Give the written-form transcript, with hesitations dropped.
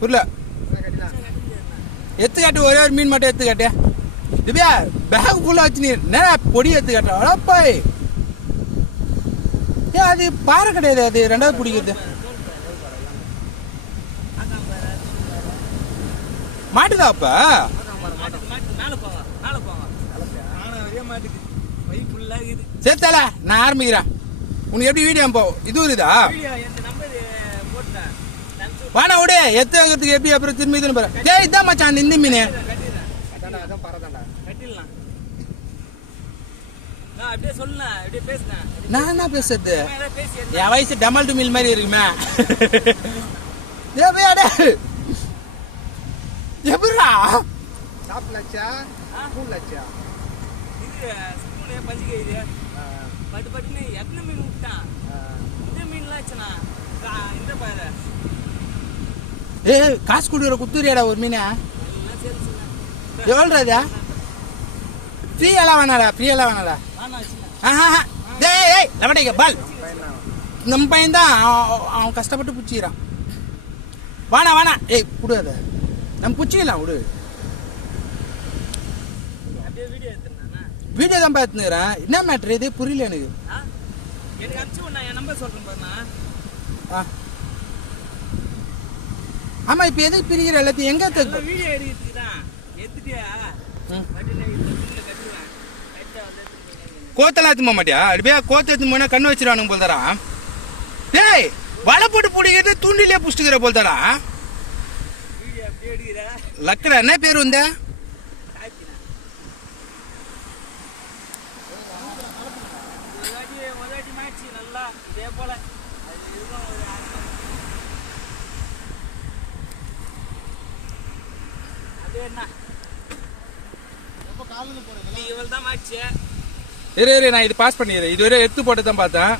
புரியல. எத்து காட்டு, ஒரே ஒரு மீன் மட்டும் எத்து காட்டு. திவ்யா பேக் ஃபுல்லா வச்சு நீ என்ன பொடி எத்து காட்டுற? அடப்பாய், ஏன் அது பாறை கிடையாது, அது ரெண்டாவது பிடிக்கிறது. மாட்டுதா அப்ப? சேர்த்தால நான் ஆரம்பிக்கிறேன். உனக்கு எப்படி வீடியோ போ இது இருக்குதா? வாடா விடு, எத்து வைக்கிறதுக்கு எப்படி அப்புறம் திரும்பி இதுன்னு பாரு. டேய் இதான் மச்சான் இந்த மீன். நான் என்ன பேசுறது? என் வயசு டமல் டுமில் மாதிரி இருக்குமே. எப்படா சாப்பிடலச்சா ஸ்கூல்லச்சா இது ஸ்கூல்ல பஞ்சிகை இது பட்டு பட்டுன்னு எத்தனை மீன் விட்டான். இந்த மீன்லாம் ஆச்சுனா இந்த பாரு. காசு கொடுக்குற குத்துறியாடா ஒரு மீனா? எவ்வளோடா? ஃப்ரீயெல்லாம் வேணாடா, ஃப்ரீயெல்லாம் வேணாடா. டேய் லவடைங்க பால், நம்ம பையன் தான் அவன் கஷ்டப்பட்டு பிடிச்சிக்கிறான். வாணா வாணா, ஏய் விடாத, நம்ம பிடிச்சிக்கலாம் விடு. வீடியோ தான் பார்த்துக்கிறேன். என்ன மேட்ரு இது புரியல எனக்கு. எனக்கு அனுப்பிச்சு நான் என் நம்பர் சொல்றேன் பாருண்ணா. ஆமா, இப்போ எதுக்கு பிரிக்கிற எல்லாத்தையும்? எங்க வீடியோ எடுக்கிறதுக்கு தான் எடுத்துட்டியா? கோத்தெல்லாம் எடுத்து போக மாட்டியா? அப்படியே கோத்த எடுத்து போனா கண்ணு வச்சிருவானுங்க போல் தரான். டேய் வலை போட்டு பிடிக்கிறது தூண்டிலே புடிச்சுக்கிற போல் தரான். லக்கடா என்ன பேர் வந்த? நான் இது பாஸ் பண்ணிடுறேன். இதுவரை எடுத்து போட்டு தான் பார்த்தேன்.